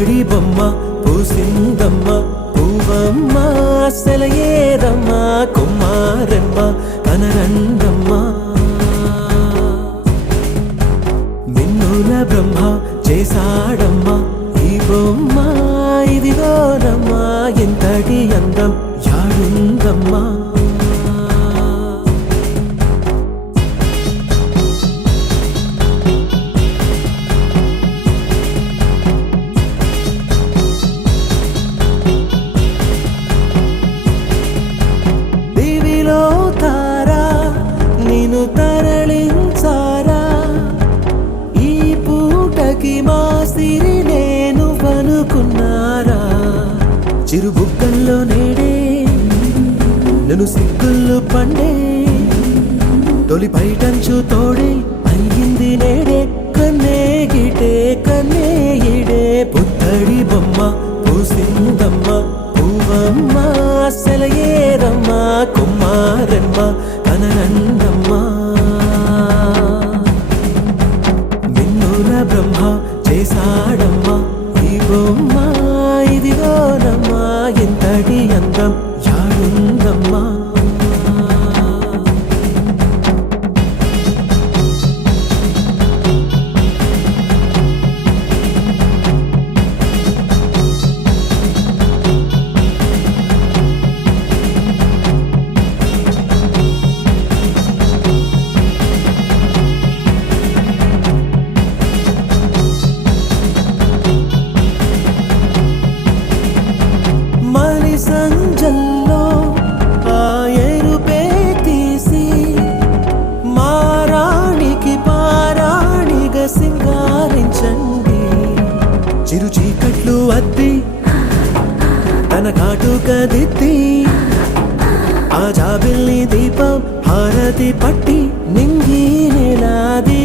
పుత్తడి బొమ్మ పూసిందమ్మ పూవమ్మ సెలయేరమ్మ కుమారెమ్మ కనరండమ్మ మిన్నుల బ్రహ్మ చేశాడమ్మ ఈ బొమ్మ ఇదిగోనమ్మ ఇంతటి అందం యాడుందమ్మా తారా నిన్ను తరలించారా ఈ పూటకి మా సిరి నేను అనుకున్నారా చిరుబుగ్గల్లో నేడే నన్ను సిగ్గుల్లో పండే తొలి పైటంచు తోడే అయ్యింది నేడే కన్నే గిటే కన్నే ఇడే పుత్తడి బొమ్మ పూసిందమ్మ పూవమ్మ సెలయేరమ్మ కుమారెమ్మ కనరండమ్మ మిన్నుల బ్రహ్మ చేశాడమ్మ ఈ బొమ్మ ఇదిగోనమ్మ ఇంతటి అందం యాడుందమ్మా సంజల్లో ఆ ఎరుపే తీసి మారాణికి పారాణిగా సింగారించండి చిరు చీకట్లు అద్ది తన కాటుక దిద్ది ఆ జాబిల్ని దీపం హారతి పట్టి నింగి నెలాది